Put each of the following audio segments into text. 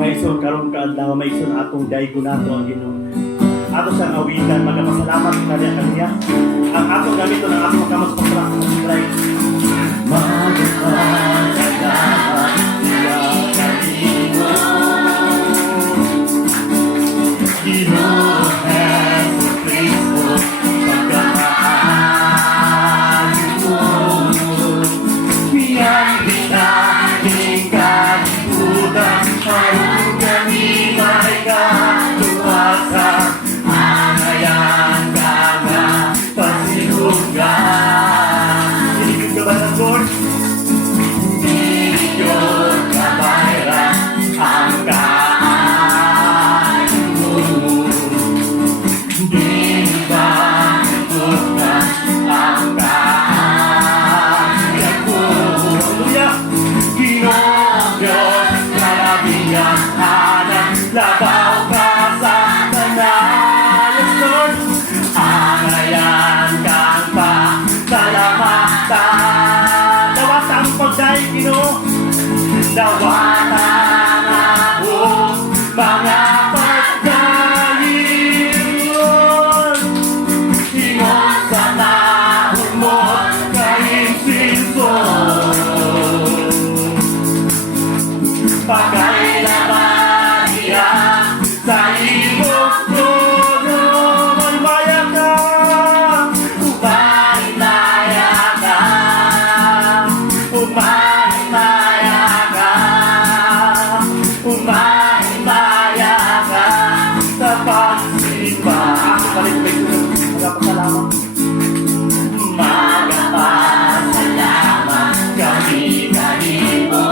Mga ison, karong kaadlaw, may ison atong daygo nato ang Ginoo. Ato sa awitan, magpasalamat kaniya. Ang atong gamito ng atong makamot pagtrack ng Christ. Magpasalamat niya kanino. Ginoo Heso Kristo, pagkamahal mo. Biyang binaling kalibutan, harong kami may katuwasan. Angayan ka nga, pasilungan. Hinigod ka ba ng Lord? Hinigod ka bayran, ang kaan mo. Di ba ikot ka, ang kaan ko. Hallelujah! Ginoong Diyos, kalabigan, hanang labaw ka sa tanan. Yes, Lord! Angayan kang pa, salamatan. Dawatan ang pagdaig, Ginoo. Dawatan ako, mga pagdaig, Lord. Ingon sa naon mo, kainsinso. Pagkailaban niya sa imong trono, malmaya ka, umalimaya ka, umalimaya ka, umalimaya ka, sa pagsimba. Magpasalamat. Magpasalamat kami kanimo.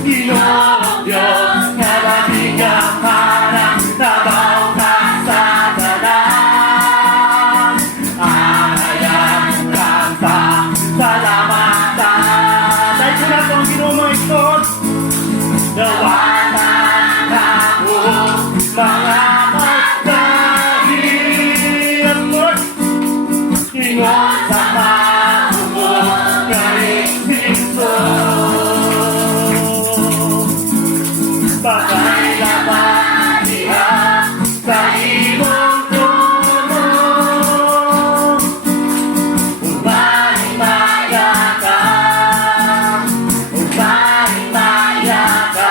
Ginoo Diyos, kalabigan, hanang labaw ka sa tanan. Angayan kang pa, salamatan. Dahil ko na itong Ginoo mga ikot. Dawatan ako, mga pagdaig, Lord. Ingon sa naon mo, kainsinso. Pagkailaban niya sa imong trono, umalimaya ka, umalimaya ka,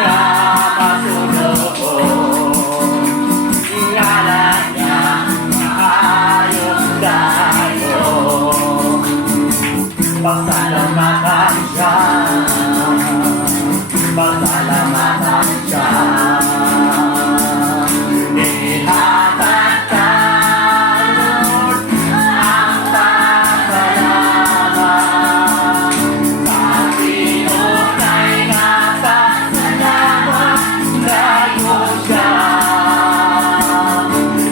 nga masunod nga lang nga maayos tayo pasalamatan siya pasalamatan siya ihatag ka Lord ang pasalamat sa pinunay na pasalamat tayo siya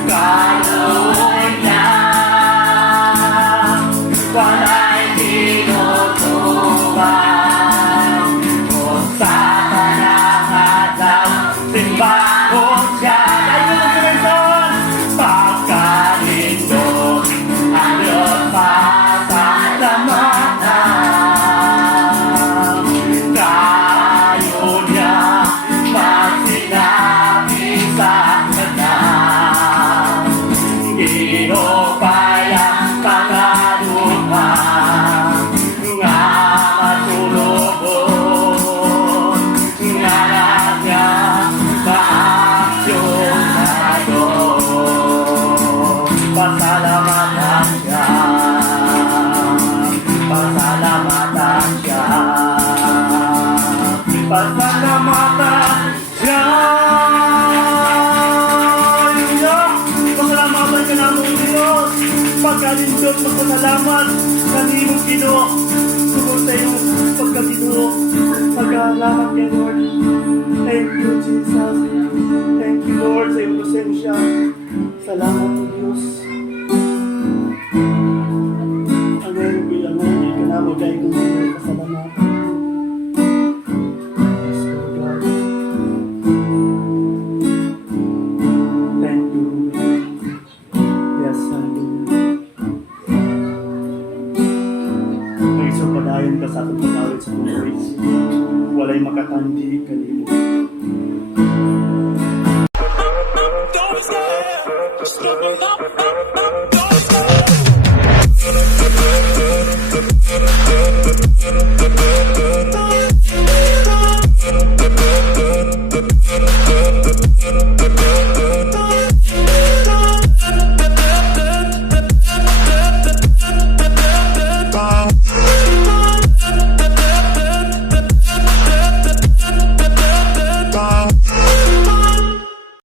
kaluoy niya wala'y tinutupan o sa panangadlaw simbahon siya tayo ng Panginoon pagkalindot ang Diyos pasalamatan kayo niya pag sinabi sa kanya ginupay ang pangaluhan nga matulog nga lang niya maaksyon tayo pasalamatan siya pasalamatan siya pasalamatan siya pasalamatan ka namin Diyos pagkalindot magpasalamat kanimong Ginoo tungkol sa iyong pagkabinuo pagkalamat kay Lord. Thank you Jesus, thank you Lord sa iyong presensya. Salamat po Diyos. Ang meron bilang mo hindi ka na magay kung hindi pasalamatan. Yes Lord God. Thank you. Yes, hallelujah. May padayon ka sa atong pagawit sa buhay. Walay makatandi kanimo.